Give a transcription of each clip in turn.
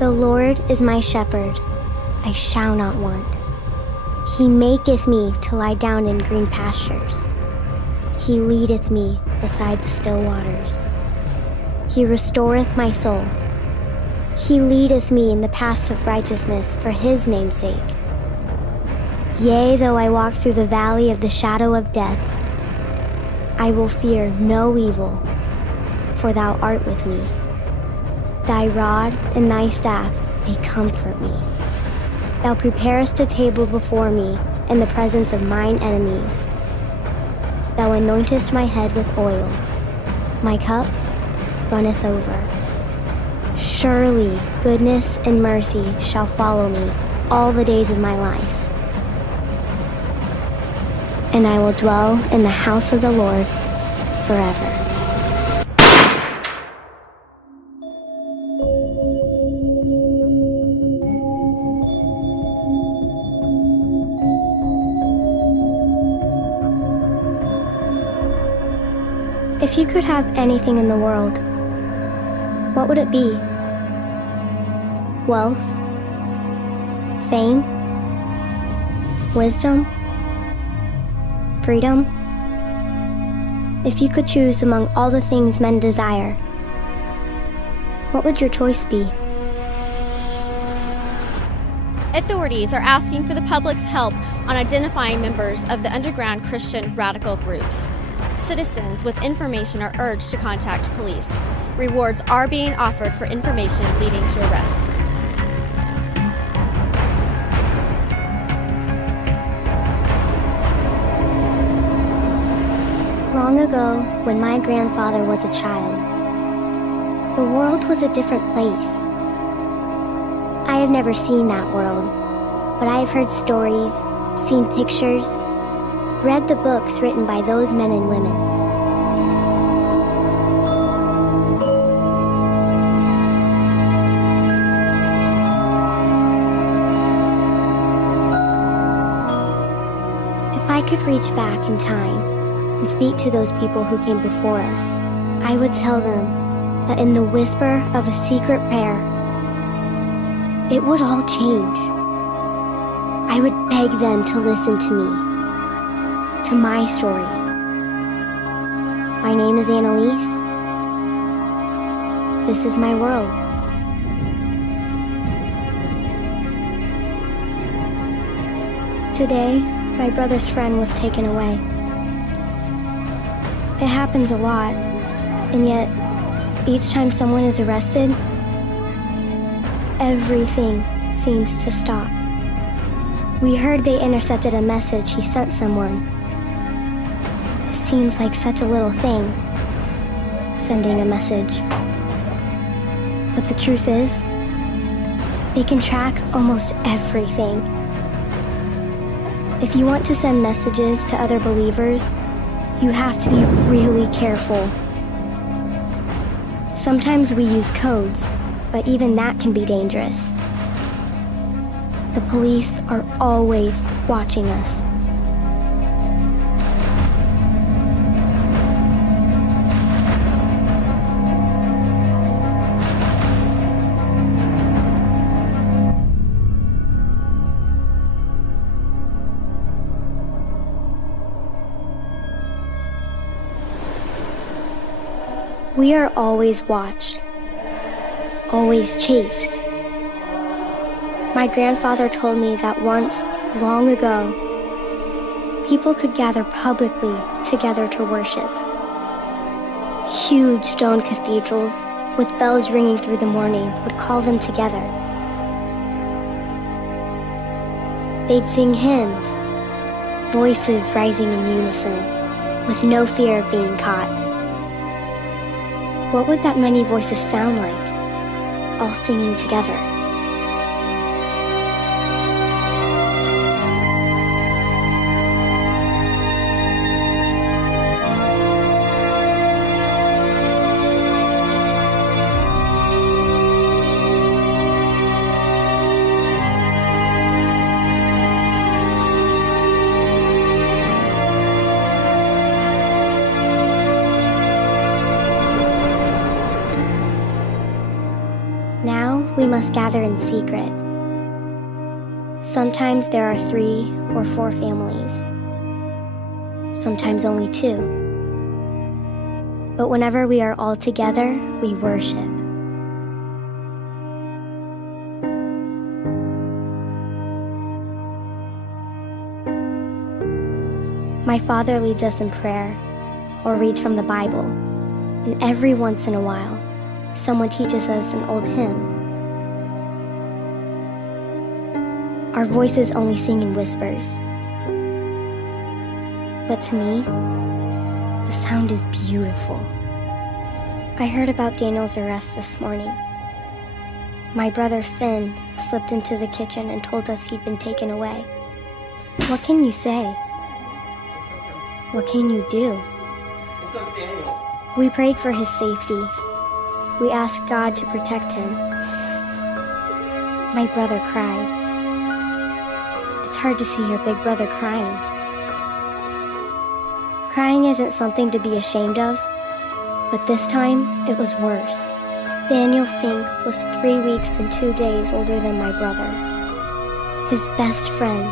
The Lord is my shepherd, I shall not want. He maketh me to lie down in green pastures. He leadeth me beside the still waters. He restoreth my soul. He leadeth me in the paths of righteousness for his name's sake. Yea, though I walk through the valley of the shadow of death, I will fear no evil, for thou art with me. Thy rod and thy staff, they comfort me. Thou preparest a table before me in the presence of mine enemies. Thou anointest my head with oil. My cup runneth over. Surely goodness and mercy shall follow me all the days of my life. And I will dwell in the house of the Lord forever. If you could have anything in the world, what would it be? Wealth? Fame? Wisdom? Freedom? If you could choose among all the things men desire, what would your choice be? Authorities are asking for the public's help on identifying members of the underground Christian radical groups. Citizens with information are urged to contact police. Rewards are being offered for information leading to arrests. Long ago, when my grandfather was a child, the world was a different place. I have never seen that world, but I have heard stories, seen pictures, read the books written by those men and women. If I could reach back in time and speak to those people who came before us, I would tell them that in the whisper of a secret prayer, it would all change. I would beg them to listen to me, to my story. My name is Annalise. This is my world. Today, my brother's friend was taken away. It happens a lot, and yet, each time someone is arrested, everything seems to stop. We heard they intercepted a message he sent someone. It seems like such a little thing, sending a message. But the truth is, they can track almost everything. If you want to send messages to other believers, you have to be really careful. Sometimes we use codes, but even that can be dangerous. The police are always watching us. We are always watched, always chased. My grandfather told me that once, long ago, people could gather publicly together to worship. Huge stone cathedrals with bells ringing through the morning would call them together. They'd sing hymns, voices rising in unison, with no fear of being caught. What would that many voices sound like, all singing together? Now we must gather in secret. Sometimes there are 3 or 4 families, sometimes only 2. But whenever we are all together, we worship. My father leads us in prayer or reads from the Bible, and every once in a while, someone teaches us an old hymn. Our voices only sing in whispers, but to me, the sound is beautiful. I heard about Daniel's arrest this morning. My brother Finn slipped into the kitchen and told us he'd been taken away. What can you say? What can you do? It's up, Daniel. We prayed for his safety. We asked God to protect him. My brother cried. It's hard to see your big brother crying. Crying isn't something to be ashamed of, but this time it was worse. Daniel Fink was 3 weeks and 2 days older than my brother, his best friend.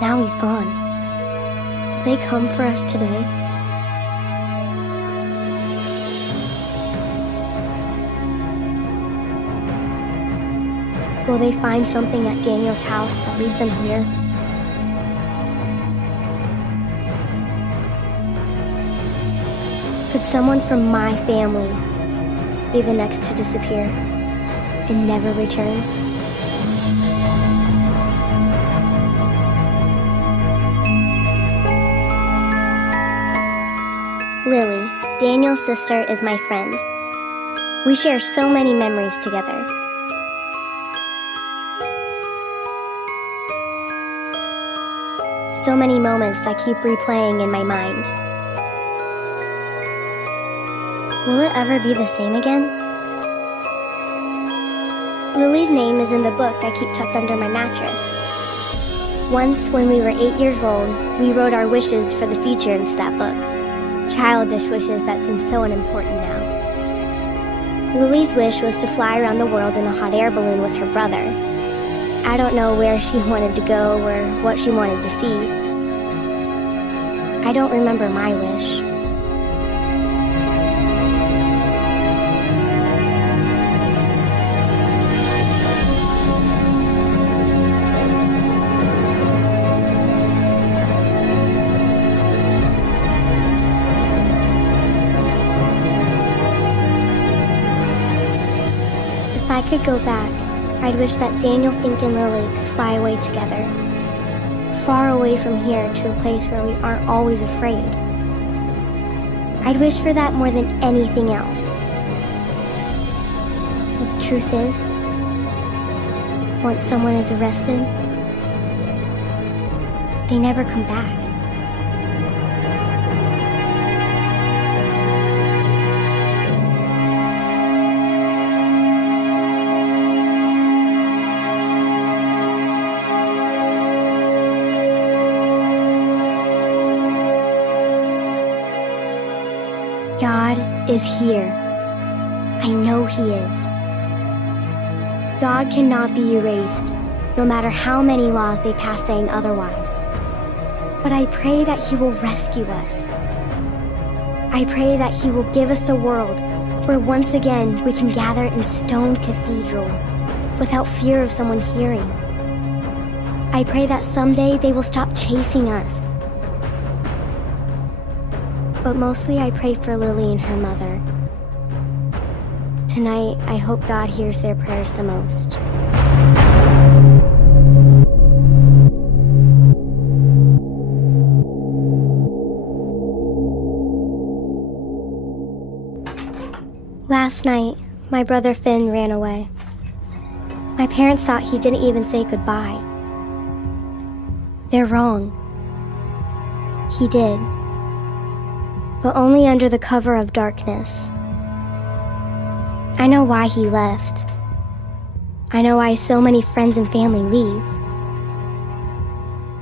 Now he's gone. Will they come for us today? Will they find something at Daniel's house that leads them here? Could someone from my family be the next to disappear and never return? Lily, Daniel's sister, is my friend. We share so many memories together. So many moments that keep replaying in my mind. Will it ever be the same again? Lily's name is in the book I keep tucked under my mattress. Once, when we were 8 years old, we wrote our wishes for the future into that book. Childish wishes that seem so unimportant now. Lily's wish was to fly around the world in a hot air balloon with her brother. I don't know where she wanted to go or what she wanted to see. I don't remember my wish. If I could go back, I'd wish that Daniel, Fink, and Lily could fly away together, far away from here to a place where we aren't always afraid. I'd wish for that more than anything else. But the truth is, once someone is arrested, they never come back. God is here. I know He is. God cannot be erased, no matter how many laws they pass saying otherwise. But I pray that He will rescue us. I pray that He will give us a world where once again we can gather in stone cathedrals without fear of someone hearing. I pray that someday they will stop chasing us. But mostly I pray for Lily and her mother. Tonight, I hope God hears their prayers the most. Last night, my brother Finn ran away. My parents thought he didn't even say goodbye. They're wrong. He did. But only under the cover of darkness. I know why he left. I know why so many friends and family leave.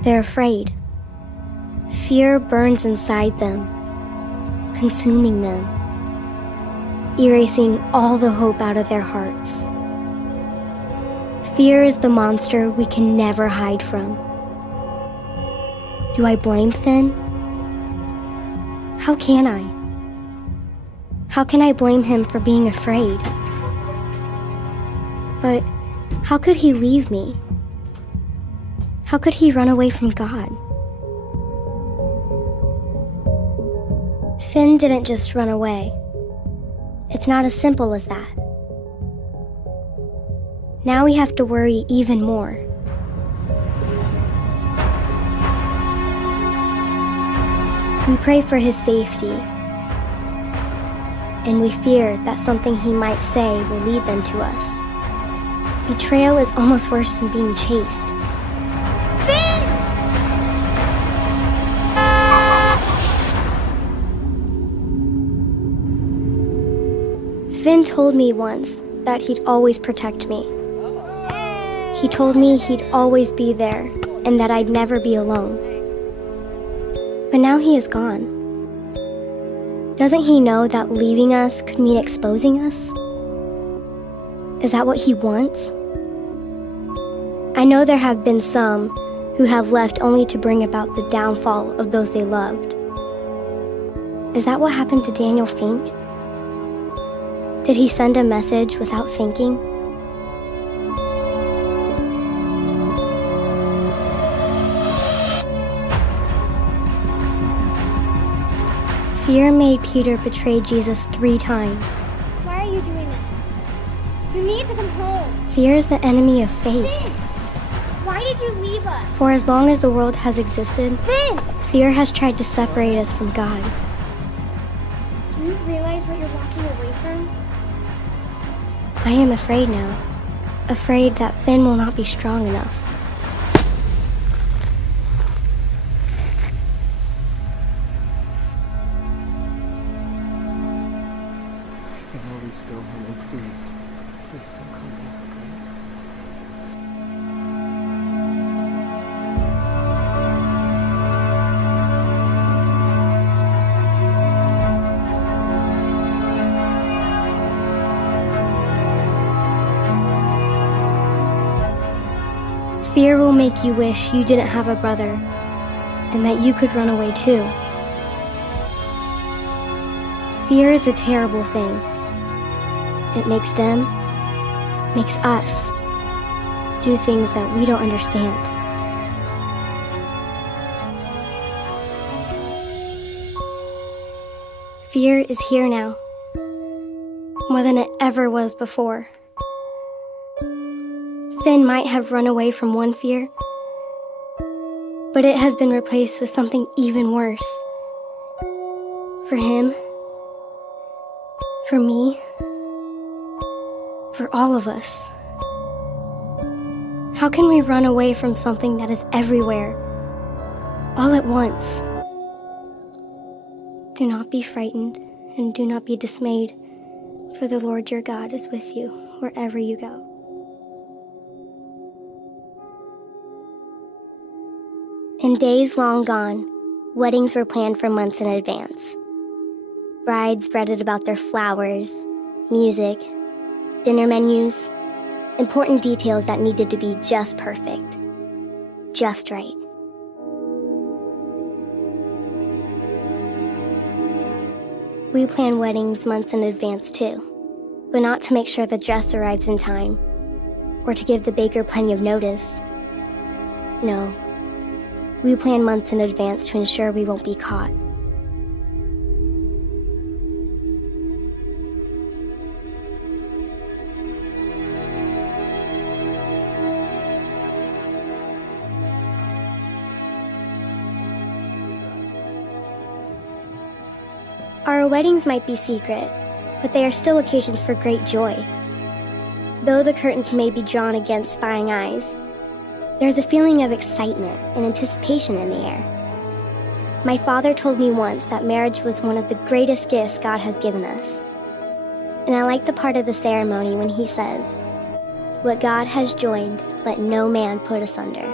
They're afraid. Fear burns inside them, consuming them. erasing all the hope out of their hearts. Fear is the monster we can never hide from. Do I blame Finn? How can I? How can I blame him for being afraid? But how could he leave me? How could he run away from God? Finn didn't just run away. It's not as simple as that. Now we have to worry even more. We pray for his safety, and we fear that something he might say will lead them to us. Betrayal is almost worse than being chased. Finn told me once that he'd always protect me. He told me he'd always be there and that I'd never be alone. But now he is gone. Doesn't he know that leaving us could mean exposing us? Is that what he wants? I know there have been some who have left only to bring about the downfall of those they loved. Is that what happened to Daniel Fink? Did he send a message without thinking? Fear made Peter betray Jesus 3 times. Why are you doing this? You need to come home. Fear is the enemy of faith. Finn! Why did you leave us? For as long as the world has existed, Finn! fear has tried to separate us from God. Do you realize what you're walking away from? I am afraid now. Afraid that Finn will not be strong enough. I can always go home, and please don't come back, okay? Fear will make you wish you didn't have a brother, and that you could run away too. Fear is a terrible thing. It makes them, makes us, do things that we don't understand. Fear is here now, more than it ever was before. Finn might have run away from one fear, but it has been replaced with something even worse. For him, for me, for all of us. How can we run away from something that is everywhere, all at once? Do not be frightened and do not be dismayed, for the Lord your God is with you wherever you go. In days long gone, weddings were planned for months in advance. Brides fretted about their flowers, music, dinner menus, important details that needed to be just perfect, just right. We plan weddings months in advance too, but not to make sure the dress arrives in time, or to give the baker plenty of notice. No. We plan months in advance to ensure we won't be caught. Our weddings might be secret, but they are still occasions for great joy. Though the curtains may be drawn against spying eyes, there's a feeling of excitement and anticipation in the air. My father told me once that marriage was one of the greatest gifts God has given us. And I like the part of the ceremony when he says, "What God has joined, let no man put asunder."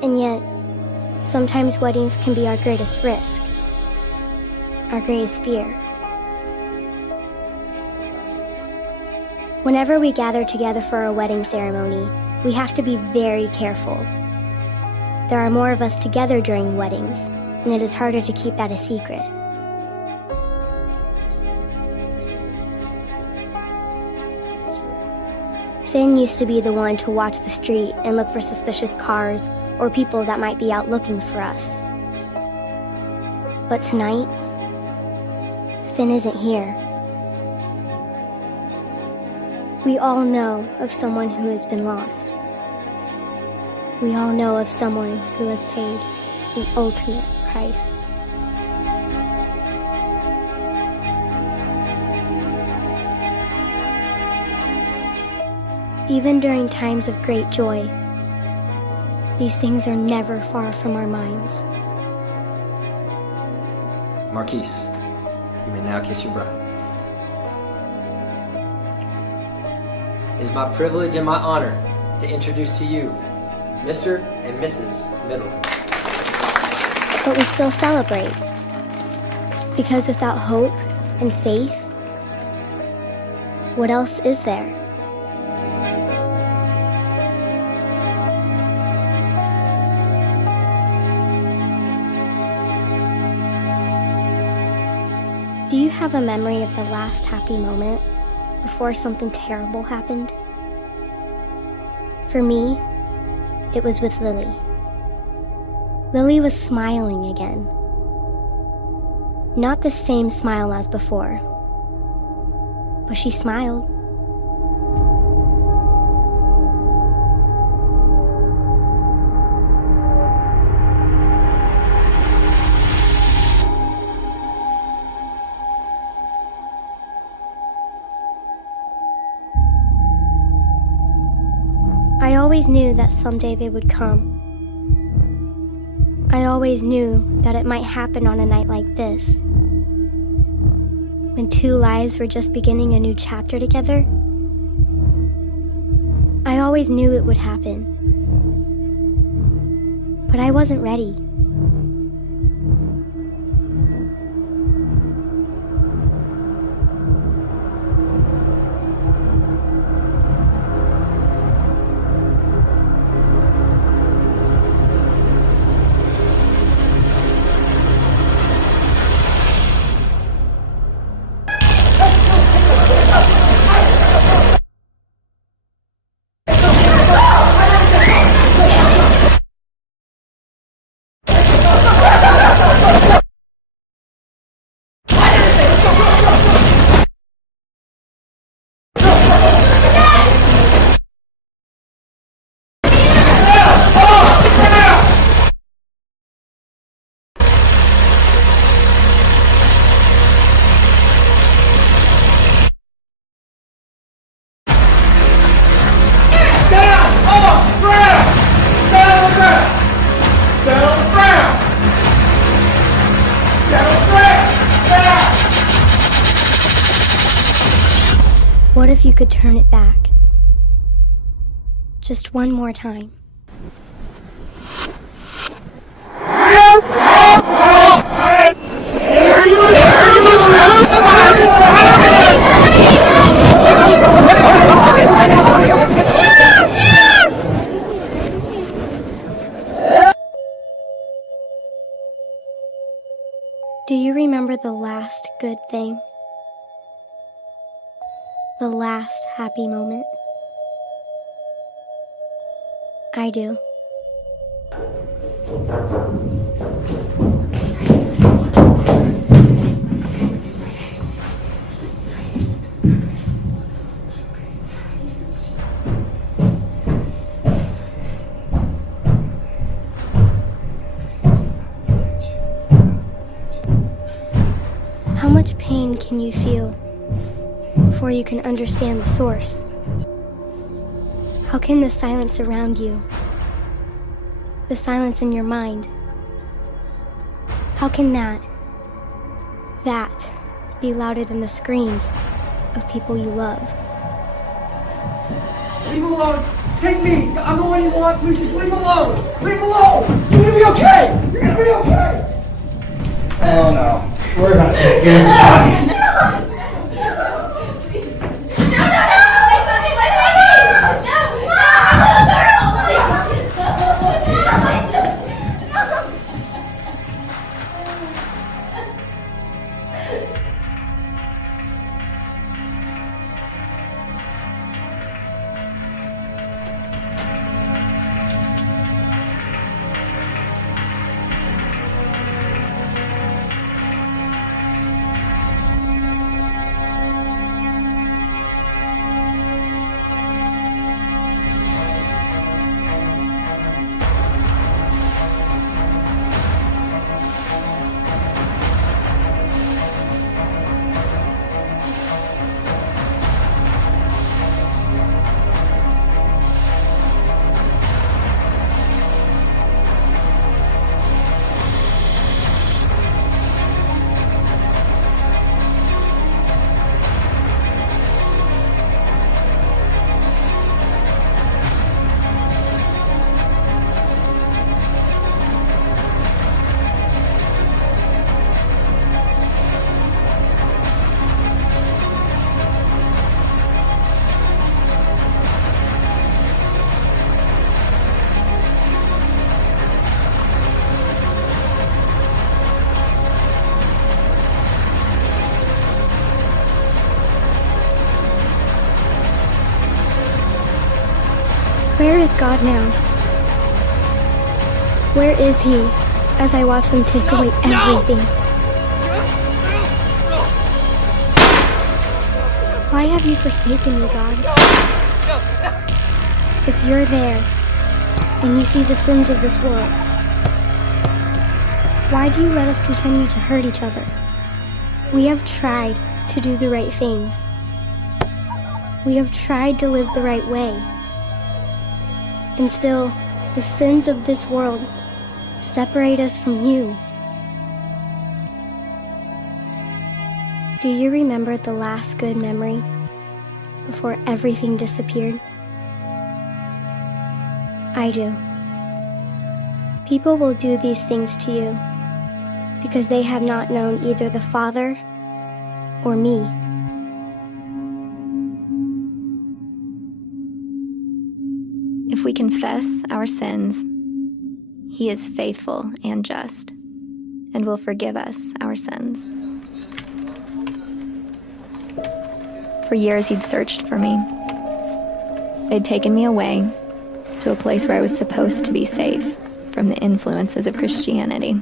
And yet, sometimes weddings can be our greatest risk, our greatest fear. Whenever we gather together for a wedding ceremony, we have to be very careful. There are more of us together during weddings, and it is harder to keep that a secret. Finn used to be the one to watch the street and look for suspicious cars or people that might be out looking for us. But tonight, Finn isn't here. We all know of someone who has been lost. We all know of someone who has paid the ultimate price. Even during times of great joy, these things are never far from our minds. Marquise, you may now kiss your bride. It is my privilege and my honor to introduce to you Mr. and Mrs. Middleton. But we still celebrate, because without hope and faith, what else is there? Do you have a memory of the last happy moment before something terrible happened? For me, it was with Lily. Lily was smiling again. Not the same smile as before, but she smiled. I always knew that someday they would come. I always knew that it might happen on a night like this, when two lives were just beginning a new chapter together. I always knew it would happen, but I wasn't ready. What if you could turn it back? Just one more time. Do you remember the last good thing? The last happy moment? I do. How much pain can you feel before you can understand the source? How can the silence around you, the silence in your mind, how can that be louder than the screams of people you love? Leave him alone! Take me! I'm the one you want! Please just leave him alone! Leave him alone! You're gonna be okay! You're gonna be okay! Oh no. We're gonna take everybody. Where is God now? Where is He as I watch them take away everything? Why have you forsaken me, God? If you're there and you see the sins of this world, why do you let us continue to hurt each other? We have tried to do the right things. We have tried to live the right way. And still, the sins of this world separate us from you. Do you remember the last good memory before everything disappeared? I do. People will do these things to you because they have not known either the Father or me. If we confess our sins, He is faithful and just, and will forgive us our sins. For years He'd searched for me. They'd taken me away to a place where I was supposed to be safe from the influences of Christianity.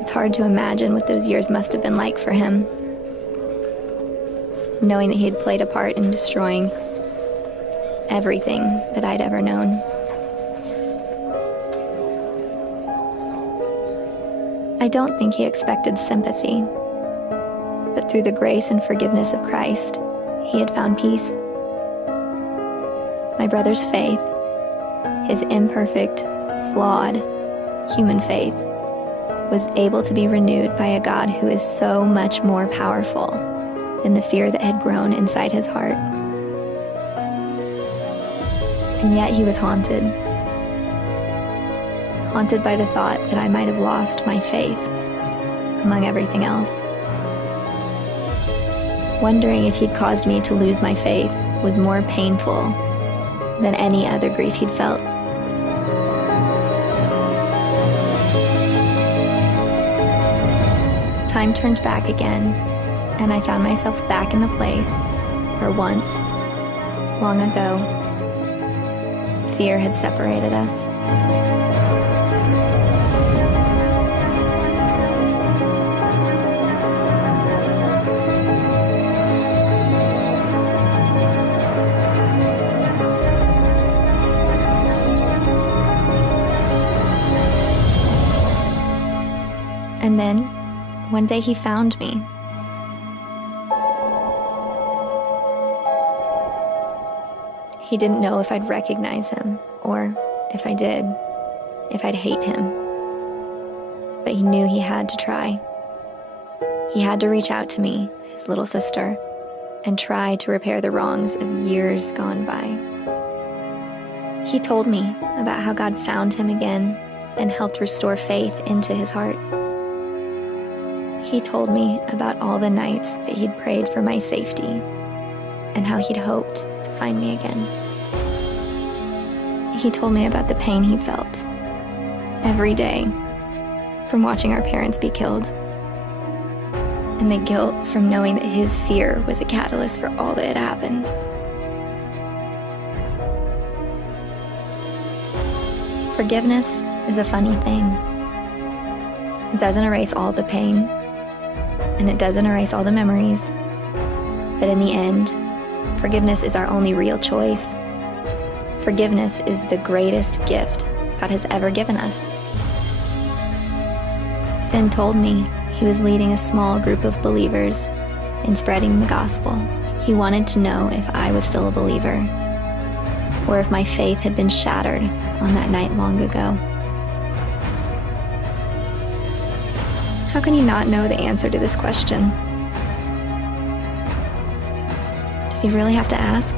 It's hard to imagine what those years must have been like for him, knowing that he had played a part in destroying everything that I'd ever known. I don't think he expected sympathy, but through the grace and forgiveness of Christ, he had found peace. My brother's faith, his imperfect, flawed, human faith, was able to be renewed by a God who is so much more powerful than the fear that had grown inside his heart. And yet he was haunted by the thought that I might have lost my faith among everything else. Wondering if he'd caused me to lose my faith was more painful than any other grief he'd felt. Time turned back again, and I found myself back in the place where once, long ago, fear had separated us. And then, one day he found me. He didn't know if I'd recognize him, or if I did, if I'd hate him. But he knew he had to try. He had to reach out to me, his little sister, and try to repair the wrongs of years gone by. He told me about how God found him again and helped restore faith into his heart. He told me about all the nights that he'd prayed for my safety and how he'd hoped to find me again. He told me about the pain he felt every day from watching our parents be killed, and the guilt from knowing that his fear was a catalyst for all that had happened. Forgiveness is a funny thing. It doesn't erase all the pain, and it doesn't erase all the memories. But in the end, forgiveness is our only real choice. Forgiveness is the greatest gift God has ever given us. Finn told me he was leading a small group of believers in spreading the gospel. He wanted to know if I was still a believer, or if my faith had been shattered on that night long ago. How can he not know the answer to this question? Does he really have to ask?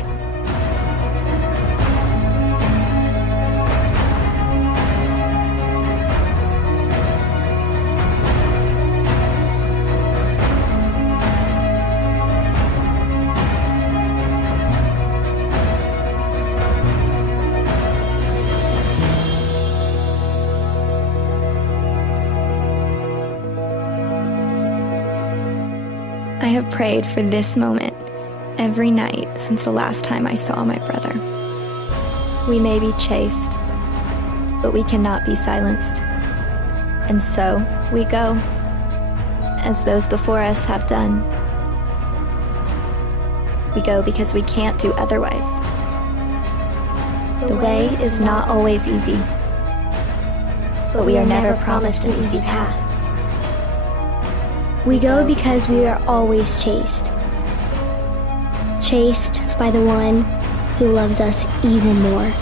I have prayed for this moment every night since the last time I saw my brother. We may be chased, but we cannot be silenced. And so we go, as those before us have done. We go because we can't do otherwise. The way is not always easy, but we are never promised an easy path. We go because we are always chased. Chased by the one who loves us even more.